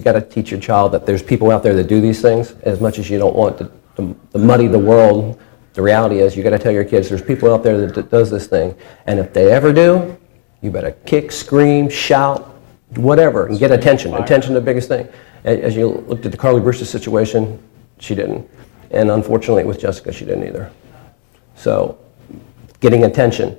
got to teach your child that there's people out there that do these things. As much as you don't want to muddy the world, the reality is you got to tell your kids there's people out there that does this thing, and if they ever do, you better kick, scream, shout, whatever, and get attention. Attention the biggest thing. As you looked at the Carly Brewster situation, she didn't. And unfortunately with Jessica, she didn't either. So getting attention,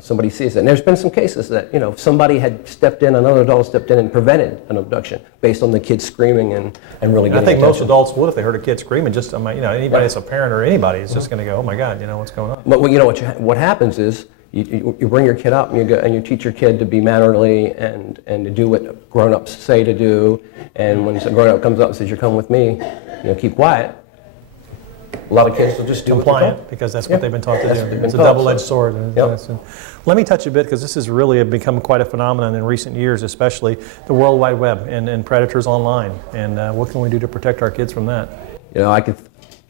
somebody sees it. And there's been some cases that, somebody had stepped in, another adult stepped in and prevented an abduction based on the kid screaming and really getting attention. I think most adults would if they heard a kid screaming. Just, anybody that's a parent or anybody is just going to go, oh my God, what's going on? But what happens is, you bring your kid up and you teach your kid to be mannerly and to do what grown-ups say to do. And when a grown-up comes up and says, "You're coming with me," keep quiet. A lot of kids will just do compliant because that's what they've been taught to do. It's a double-edged sword. Yep. Let me touch a bit because this has really become quite a phenomenon in recent years, especially the World Wide Web and predators online. And what can we do to protect our kids from that?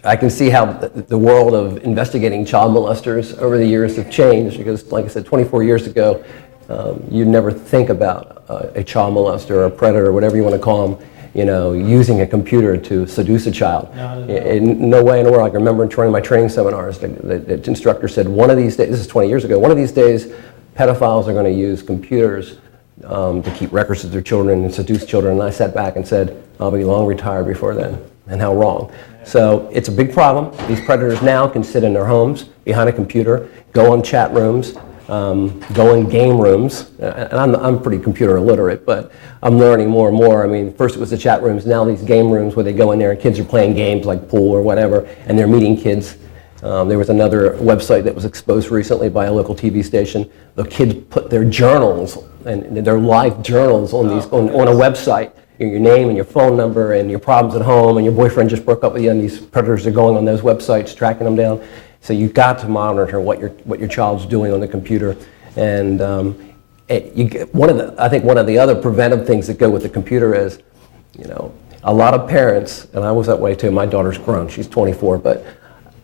I can see how the world of investigating child molesters over the years have changed because, like I said, 24 years ago, you'd never think about a child molester or a predator, whatever you want to call them, using a computer to seduce a child. In no way in the world. I can remember in my training seminars, the instructor said, one of these days, this is 20 years ago, one of these days, pedophiles are going to use computers to keep records of their children and seduce children. And I sat back and said, I'll be long retired before then. And how wrong. So it's a big problem. These predators now can sit in their homes behind a computer, go on chat rooms, go in game rooms. And I'm pretty computer illiterate, but I'm learning more and more. I mean, first it was the chat rooms, now these game rooms where they go in there and kids are playing games like pool or whatever, and they're meeting kids. There was another website that was exposed recently by a local TV station. The kids put their journals and their life journals on on a website. Your name and your phone number and your problems at home and your boyfriend just broke up with you, and these predators are going on those websites, tracking them down. So you've got to monitor what your child's doing on the computer. And I think one of the other preventive things that go with the computer is, a lot of parents, and I was that way too. My daughter's grown; she's 24, but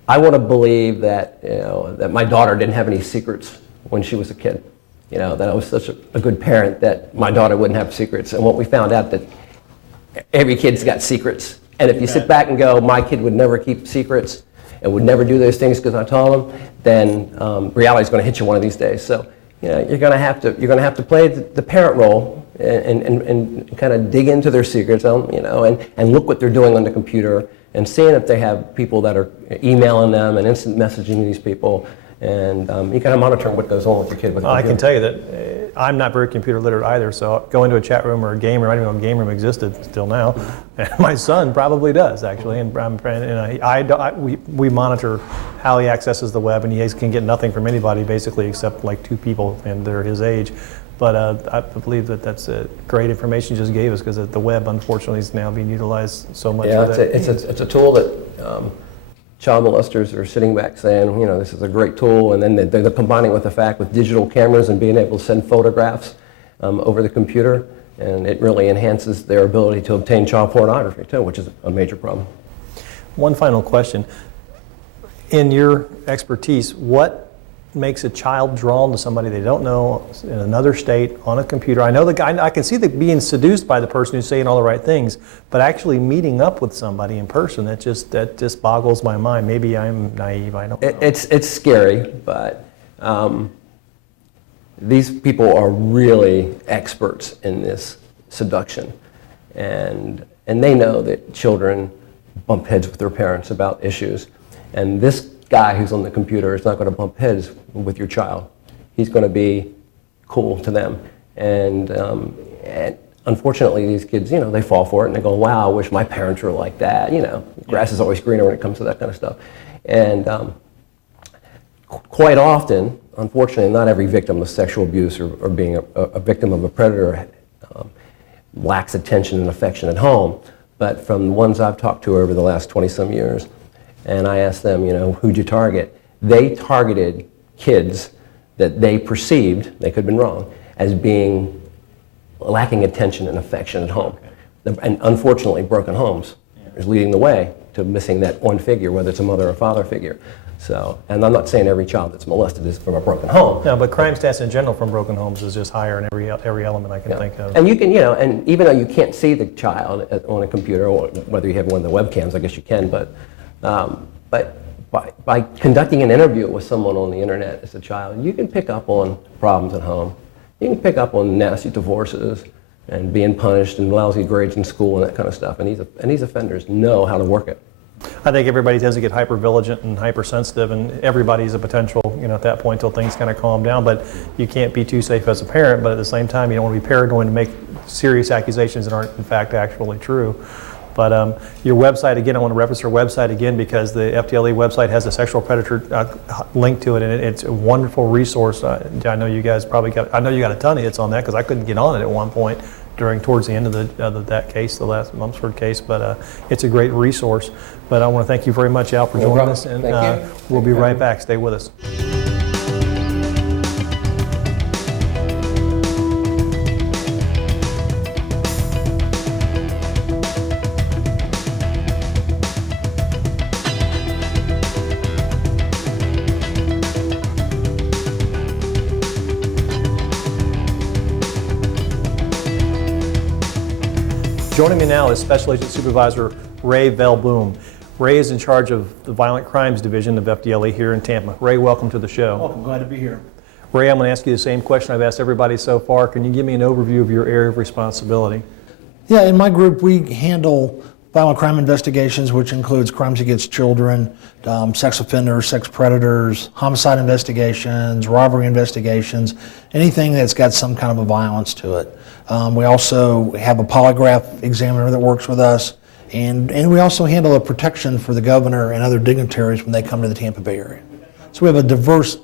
I want to believe that that my daughter didn't have any secrets when she was a kid. That I was such a good parent that my daughter wouldn't have secrets. And what we found out that every kid's got secrets. And if you sit back and go, my kid would never keep secrets and would never do those things because I told him, then reality's going to hit you one of these days. So you're going to have to play the parent role and kind of dig into their secrets, and look what they're doing on the computer and seeing if they have people that are emailing them and instant messaging these people. And you kind of monitor what goes on with your kid. I can tell you that I'm not very computer literate either, so go into a chat room or a game room. I didn't know a game room existed still now. And my son probably does, actually. And we monitor how he accesses the web, and he can get nothing from anybody, basically, except like two people, and they're his age. But I believe that's great information you just gave us, because the web, unfortunately, is now being utilized so much. Yeah, it's a tool that child molesters are sitting back saying, this is a great tool, and then they're combining with the fact with digital cameras and being able to send photographs over the computer, and it really enhances their ability to obtain child pornography too, which is a major problem. One final question. In your expertise, what makes a child drawn to somebody they don't know in another state on a computer? I know I can see being seduced by the person who's saying all the right things, but actually meeting up with somebody in person, that just boggles my mind. Maybe I'm naive, I don't know. It's scary, but these people are really experts in this seduction, and they know that children bump heads with their parents about issues, and this guy who's on the computer is not going to bump heads with your child. He's going to be cool to them. And unfortunately, these kids, they fall for it and they go, wow, I wish my parents were like that. Grass is always greener when it comes to that kind of stuff. And quite often, unfortunately, not every victim of sexual abuse or being a victim of a predator lacks attention and affection at home. But from the ones I've talked to over the last 20-some years, and I asked them, who'd you target? They targeted kids that they perceived, they could have been wrong, as being lacking attention and affection at home. And unfortunately, broken homes is leading the way to missing that one figure, whether it's a mother or father figure. So, and I'm not saying every child that's molested is from a broken home. No, but crime stats in general from broken homes is just higher in every element I can think of. And you can, and even though you can't see the child on a computer, or whether you have one of the webcams, I guess you can, but by conducting an interview with someone on the internet as a child, you can pick up on problems at home. You can pick up on nasty divorces and being punished and lousy grades in school and that kind of stuff. And these offenders know how to work it. I think everybody tends to get hyper-vigilant and hypersensitive, and everybody's a potential, at that point until things kind of calm down. But you can't be too safe as a parent, but at the same time, you don't want to be paranoid and make serious accusations that aren't in fact actually true. But your website, again, I want to reference your website again because the FDLE website has a sexual predator link to it, and it's a wonderful resource. I know you guys probably I know you got a ton of hits on that because I couldn't get on it at one point towards the end of that case, the last Mumsford case, but it's a great resource. But I want to thank you very much, Al, for joining us, and we'll be right back. Stay with us. Joining me now is Special Agent Supervisor Ray Velboom. Ray is in charge of the Violent Crimes Division of FDLE here in Tampa. Ray, welcome to the show. Welcome, glad to be here. Ray, I'm going to ask you the same question I've asked everybody so far. Can you give me an overview of your area of responsibility? Yeah, in my group, we handle violent crime investigations, which includes crimes against children, sex offenders, sex predators, homicide investigations, robbery investigations, anything that's got some kind of a violence to it. We also have a polygraph examiner that works with us, and we also handle a protection for the governor and other dignitaries when they come to the Tampa Bay area. So we have a diverse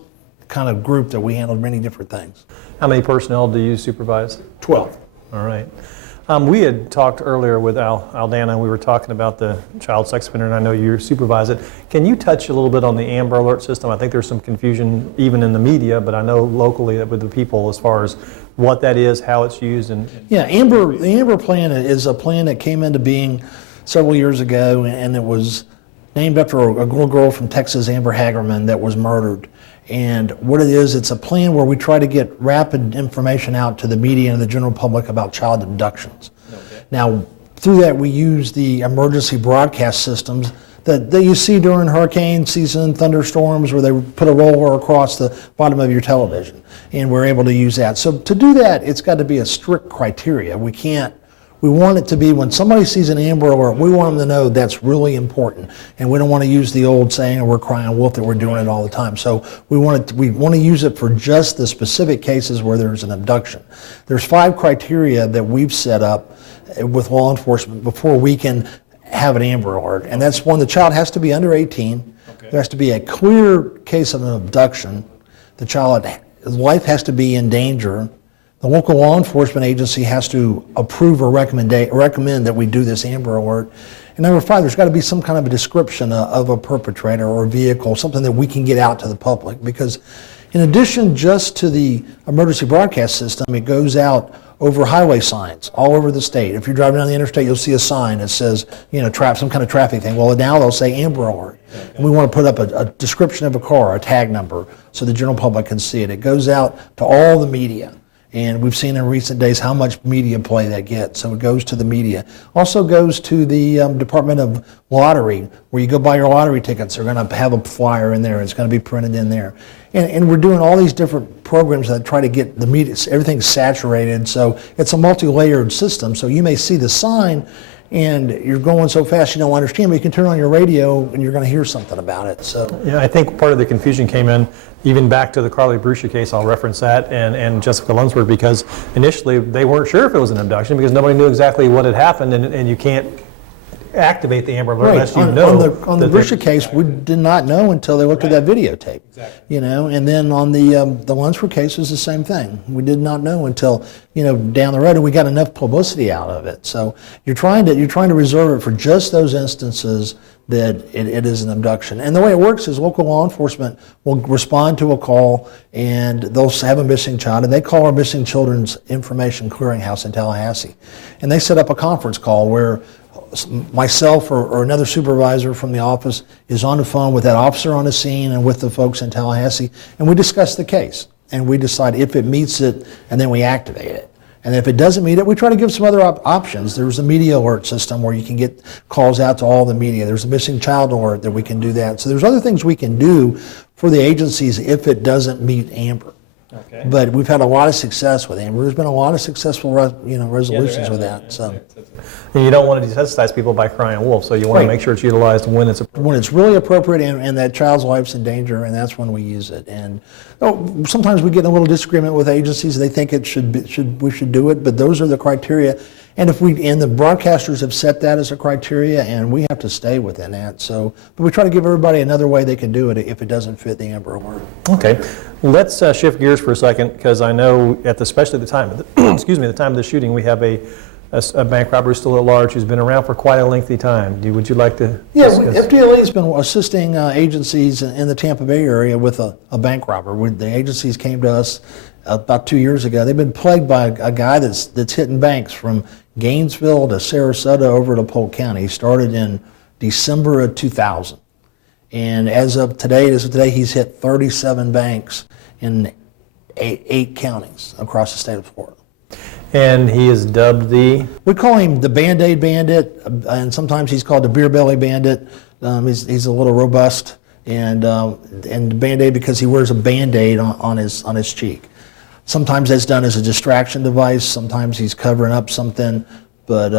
kind of group that we handle many different things. How many personnel do you supervise? 12. All right. We had talked earlier with Aldana. We were talking about the child sex offender, and I know you supervise it. Can you touch a little bit on the Amber Alert system? I think there's some confusion even in the media, but I know locally with the people as far as what that is, how it's used. Yeah, the Amber plan is a plan that came into being several years ago, and it was named after a little girl from Texas, Amber Hagerman, that was murdered. And what it is, it's a plan where we try to get rapid information out to the media and the general public about child abductions. Okay. Now, through that, we use the emergency broadcast systems that you see during hurricane season, thunderstorms, where they put a roller across the bottom of your television. And we're able to use that. So to do that, it's got to be a strict criteria. We want it to be when somebody sees an Amber Alert, we want them to know that's really important. And we don't want to use the old saying, we're crying wolf, that we're doing it all the time. So we want to use it for just the specific cases where there's an abduction. There's 5 criteria that we've set up with law enforcement before we can have an Amber Alert. And that's one, the child has to be under 18. Okay. There has to be a clear case of an abduction. The child's life has to be in danger. The local law enforcement agency has to approve or recommend that we do this Amber Alert. And number 5, there's got to be some kind of a description of a perpetrator or a vehicle, something that we can get out to the public. Because in addition just to the emergency broadcast system, it goes out over highway signs all over the state. If you're driving down the interstate, you'll see a sign that says, some kind of traffic thing. Well, now they'll say Amber Alert. And we want to put up a description of a car, a tag number, so the general public can see it. It goes out to all the media. And we've seen in recent days how much media play that gets. So it goes to the media. Also goes to the Department of Lottery, where you go buy your lottery tickets. They're going to have a flyer in there. It's going to be printed in there. And we're doing all these different programs that try to get the media, everything saturated. So it's a multi-layered system. So you may see the sign, and you're going so fast you don't understand, but you can turn on your radio and you're going to hear something about it. So yeah, I think part of the confusion came in even back to the Carly Bruscia case. I'll reference that, and Jessica Lunsford, because initially they weren't sure if it was an abduction because nobody knew exactly what had happened, and you can't activate the Amber Alert Right. unless you On know. the that Brisha case, we did not know until they looked at that videotape. Exactly. You know, and then on the Lunsford case was the same thing. We did not know until, you know, down the road, and we got enough publicity out of it. So you're trying to reserve it for just those instances that it is an abduction. And the way it works is local law enforcement will respond to a call, and they'll have a missing child, and they call our Missing Children's Information Clearinghouse in Tallahassee. And they set up a conference call where myself or another supervisor from the office is on the phone with that officer on the scene and with the folks in Tallahassee, and we discuss the case, and we decide if it meets it, and then we activate it. And if it doesn't meet it, we try to give some other options. There's a media alert system where you can get calls out to all the media. There's a missing child alert that we can do that. So there's other things we can do for the agencies if it doesn't meet Amber. Okay. But we've had a lot of success with Amber. There's been a lot of successful resolutions with that. So And you don't want to desensitize people by crying wolf, so you want to Right. make sure it's utilized when it's appropriate. when it's really appropriate and that child's life's in danger, and that's when we use it. And sometimes we get in a little disagreement with agencies. They think we should do it, but those are the criteria. And the broadcasters have set that as a criteria, and we have to stay within that. So, but we try to give everybody another way they can do it if it doesn't fit the Amber Alert. Okay, let's shift gears for a second, because I know especially the time of the, excuse me, the time of the shooting, we have a bank robber still at large who's been around for quite a lengthy time. Would you like to? Yeah, discuss? FDLE has been assisting agencies in the Tampa Bay area with a bank robber. The agencies came to us about 2 years ago. They've been plagued by a guy that's hitting banks from Gainesville to Sarasota over to Polk County. He started in December of 2000. And as of today, he's hit 37 banks in eight counties across the state of Florida. And he is dubbed the? We call him the Band-Aid Bandit, and sometimes he's called the Beer Belly Bandit. He's a little robust, and Band-Aid because he wears a Band-Aid on his cheek. Sometimes that's done as a distraction device. Sometimes he's covering up something, but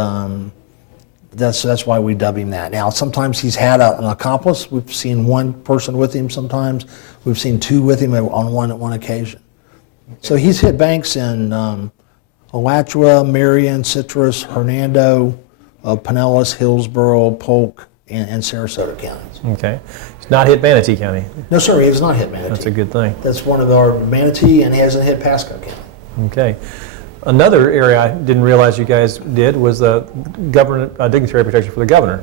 that's why we dub him that. Now, sometimes he's had an accomplice. We've seen one person with him. Sometimes we've seen two with him on one occasion. So he's hit banks in Alachua, Marion, Citrus, Hernando, Pinellas, Hillsborough, Polk, and Sarasota counties. Okay. He's not hit Manatee County. No, sir, he has not hit Manatee. That's a good thing. That's one of our Manatee, and he hasn't hit Pasco County. Okay. Another area I didn't realize you guys did was the dignitary protection for the governor.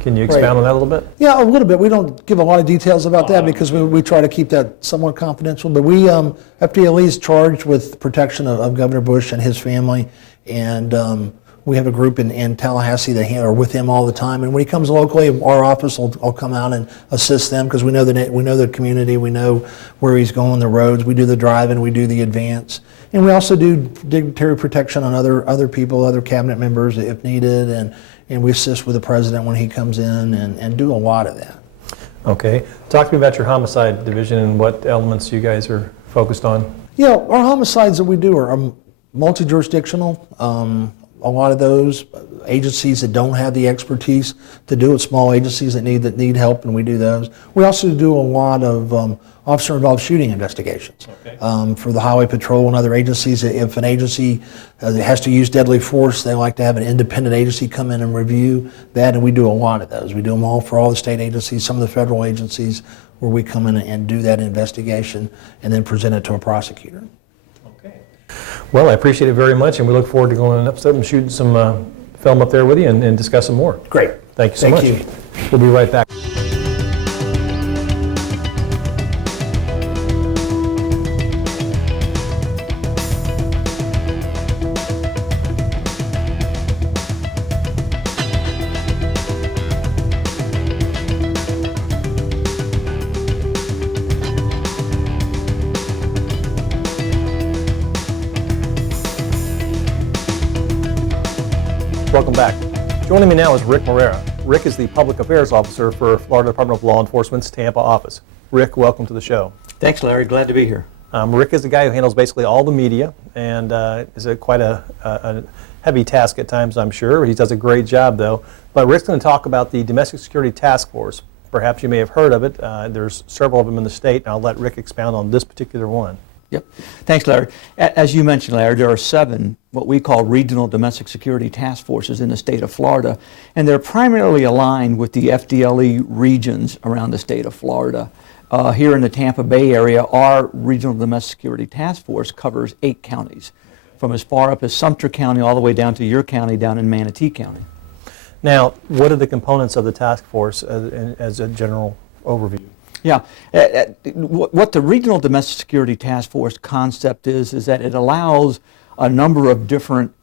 Can you expound on that a little bit? Yeah, a little bit. We don't give a lot of details about that because we try to keep that somewhat confidential. But FDLE is charged with protection of Governor Bush and his family, and we have a group in Tallahassee that are with him all the time. And when he comes locally, our office will come out and assist them because we know the community, we know where he's going, the roads. We do the driving, we do the advance, and we also do dignitary protection on other people, other cabinet members if needed, and we assist with the president when he comes in and do a lot of that. Okay. Talk to me about your homicide division and what elements you guys are focused on. Yeah, our homicides that we do are multi-jurisdictional. A lot of those agencies that don't have the expertise to do it, small agencies that need help, and we do those. We also do a lot of officer-involved shooting investigations for the Highway Patrol and other agencies. If an agency has to use deadly force, they like to have an independent agency come in and review that, and we do a lot of those. We do them all for all the state agencies, some of the federal agencies, where we come in and do that investigation and then present it to a prosecutor. Well, I appreciate it very much, and we look forward to going up and shooting some film up there with you and discuss some more. Great. Thank you so much. Thank you. We'll be right back. Welcome back. Joining me now is Rick Morera. Rick is the Public Affairs Officer for Florida Department of Law Enforcement's Tampa office. Rick, welcome to the show. Thanks, Larry. Glad to be here. Rick is the guy who handles basically all the media and is quite a heavy task at times, I'm sure. He does a great job, though. But Rick's going to talk about the Domestic Security Task Force. Perhaps you may have heard of it. There's several of them in the state, and I'll let Rick expound on this particular one. Yep. Thanks, Larry. As you mentioned, Larry, there are 7 what we call regional domestic security task forces in the state of Florida, and they're primarily aligned with the FDLE regions around the state of Florida. Here in the Tampa Bay area, our regional domestic security task force covers 8 counties, from as far up as Sumter County all the way down to your county down in Manatee County. Now, what are the components of the task force as a general overview? Yeah, what the Regional Domestic Security Task Force concept is that it allows a number of different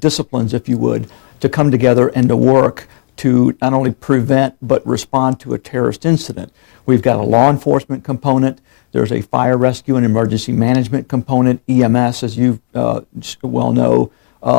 disciplines, if you would, to come together and to work to not only prevent but respond to a terrorist incident. We've got a law enforcement component, there's a fire rescue and emergency management component, EMS, as you well know,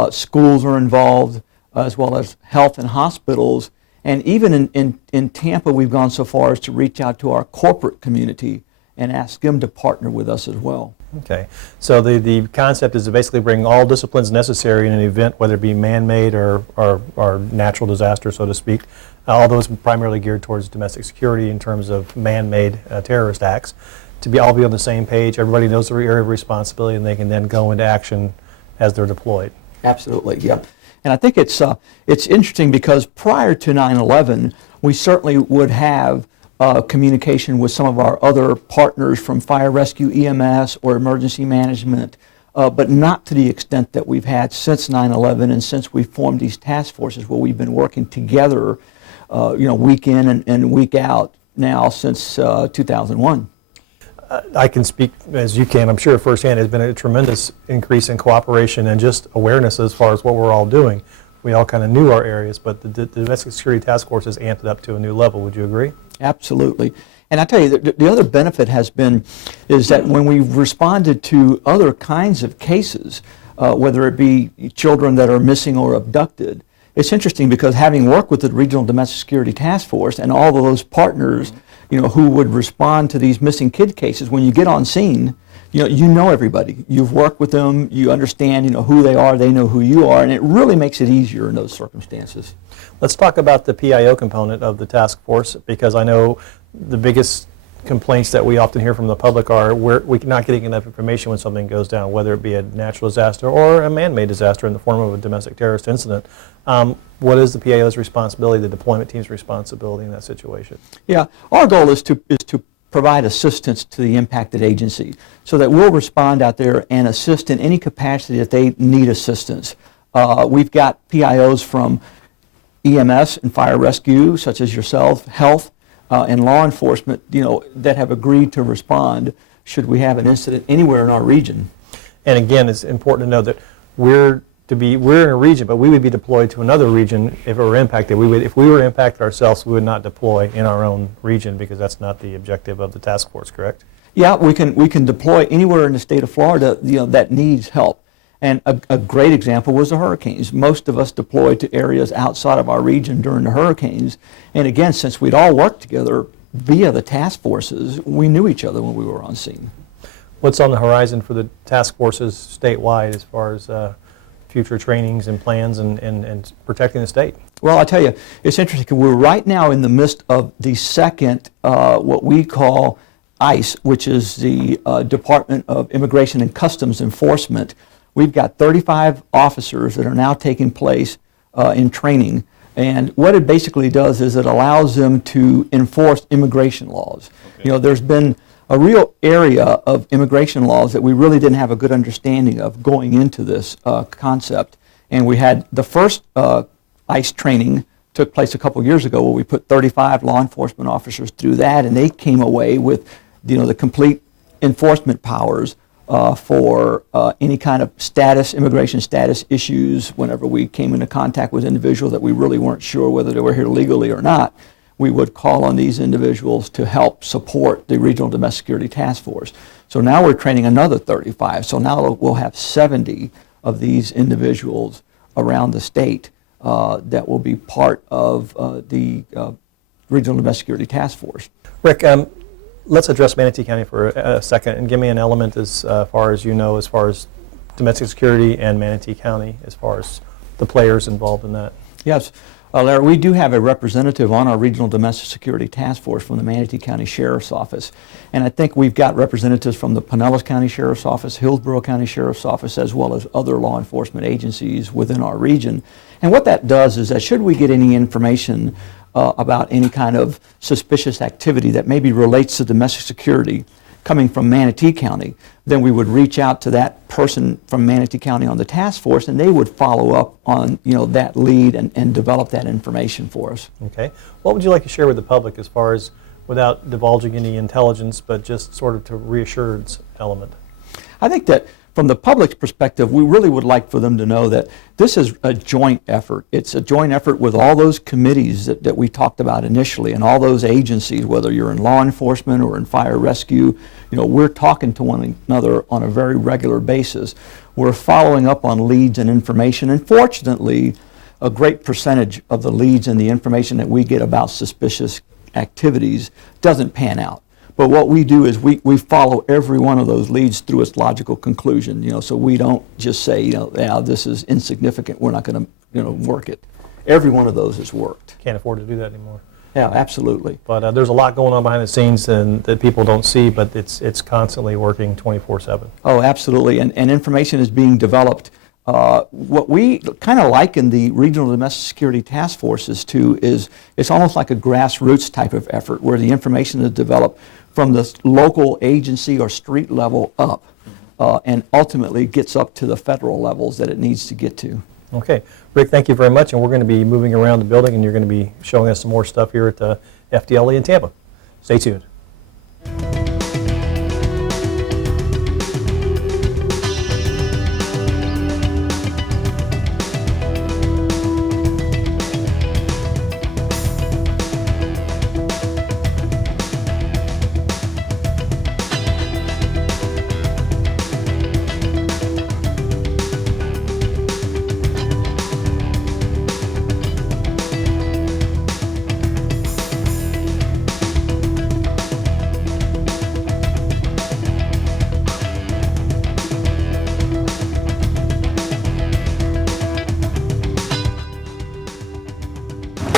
schools are involved, as well as health and hospitals. And even in Tampa, we've gone so far as to reach out to our corporate community and ask them to partner with us as well. Okay, so the concept is to basically bring all disciplines necessary in an event, whether it be man-made or natural disaster, so to speak. All those primarily geared towards domestic security in terms of man-made terrorist acts, to all be on the same page. Everybody knows their area of responsibility, and they can then go into action as they're deployed. Absolutely, yeah. And I think it's interesting because prior to 9/11, we certainly would have communication with some of our other partners from fire rescue, EMS, or emergency management, but not to the extent that we've had since 9/11 and since we formed these task forces where we've been working together, week in and week out now since 2001. I can speak as you can, I'm sure firsthand. There's been a tremendous increase in cooperation and just awareness as far as what we're all doing. We all kind of knew our areas, but the Domestic Security Task Force has amped it up to a new level. Would you agree? Absolutely. And I tell you, the other benefit is that when we've responded to other kinds of cases, whether it be children that are missing or abducted, it's interesting because having worked with the Regional Domestic Security Task Force and all of those partners, who would respond to these missing kid cases, when you get on scene, you know everybody. You've worked with them, you understand, who they are, they know who you are, and it really makes it easier in those circumstances. Let's talk about the PIO component of the task force, because I know the biggest complaints that we often hear from the public are we're not getting enough information when something goes down, whether it be a natural disaster or a man-made disaster in the form of a domestic terrorist incident. What is the PIO's responsibility, the deployment team's responsibility in that situation? Yeah, our goal is to provide assistance to the impacted agency so that we'll respond out there and assist in any capacity that they need assistance. We've got PIOs from EMS and fire rescue, such as yourself, health, and law enforcement, that have agreed to respond should we have an incident anywhere in our region. And again, it's important to know that we're in a region, but we would be deployed to another region if it were impacted. If we were impacted ourselves, we would not deploy in our own region because that's not the objective of the task force, correct? Yeah, we can deploy anywhere in the state of Florida, that needs help. And a great example was the hurricanes. Most of us deployed to areas outside of our region during the hurricanes. And again, since we'd all worked together via the task forces, we knew each other when we were on scene. What's on the horizon for the task forces statewide as far as future trainings and plans and protecting the state? Well, I tell you, it's interesting. We're right now in the midst of the second, what we call ICE, which is the Department of Immigration and Customs Enforcement. We've got 35 officers that are now taking place in training. And what it basically does is it allows them to enforce immigration laws. Okay. There's been a real area of immigration laws that we really didn't have a good understanding of going into this concept. And we had the first ICE training took place a couple years ago where we put 35 law enforcement officers through that, and they came away with the complete enforcement powers for any kind of immigration status issues. Whenever we came into contact with individuals that we really weren't sure whether they were here legally or not, we would call on these individuals to help support the Regional Domestic Security Task Force. So now we're training another 35. So now we'll have 70 of these individuals around the state that will be part of the Regional Domestic Security Task Force. Rick, let's address Manatee County for a second and give me an element as far as as far as domestic security and Manatee County, as far as the players involved in that. Yes. Larry, we do have a representative on our Regional Domestic Security Task Force from the Manatee County Sheriff's Office. And I think we've got representatives from the Pinellas County Sheriff's Office, Hillsborough County Sheriff's Office, as well as other law enforcement agencies within our region. And what that does is that should we get any information about any kind of suspicious activity that maybe relates to domestic security coming from Manatee County, then we would reach out to that person from Manatee County on the task force, and they would follow up on that lead and develop that information for us. Okay. What would you like to share with the public as far as, without divulging any intelligence, but just sort of to reassurance element? I think that from the public's perspective, we really would like for them to know that this is a joint effort. It's a joint effort with all those committees that we talked about initially, and all those agencies, whether you're in law enforcement or in fire rescue. We're talking to one another on a very regular basis. We're following up on leads and information, and fortunately, a great percentage of the leads and the information that we get about suspicious activities doesn't pan out. But what we do is we follow every one of those leads through its logical conclusion, so we don't just say, yeah, this is insignificant, we're not going to work it. Every one of those is worked. Can't afford to do that anymore. Yeah, absolutely. But there's a lot going on behind the scenes and that people don't see, but it's constantly working 24/7. Oh, absolutely, and information is being developed. What we kind of liken the Regional Domestic Security Task Forces to is it's almost like a grassroots type of effort where the information is developed from the local agency or street level up and ultimately gets up to the federal levels that it needs to get to. Okay. Rick, thank you very much, and we're going to be moving around the building, and you're going to be showing us some more stuff here at the FDLE in Tampa. Stay tuned.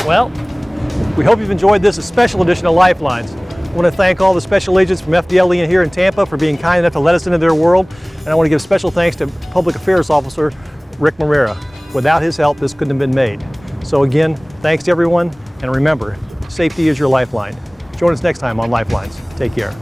Well, we hope you've enjoyed this special edition of Lifelines. I want to thank all the special agents from FDLE here in Tampa for being kind enough to let us into their world. And I want to give special thanks to Public Affairs Officer Rick Morera. Without his help, this couldn't have been made. So again, thanks to everyone, and remember, safety is your lifeline. Join us next time on Lifelines. Take care.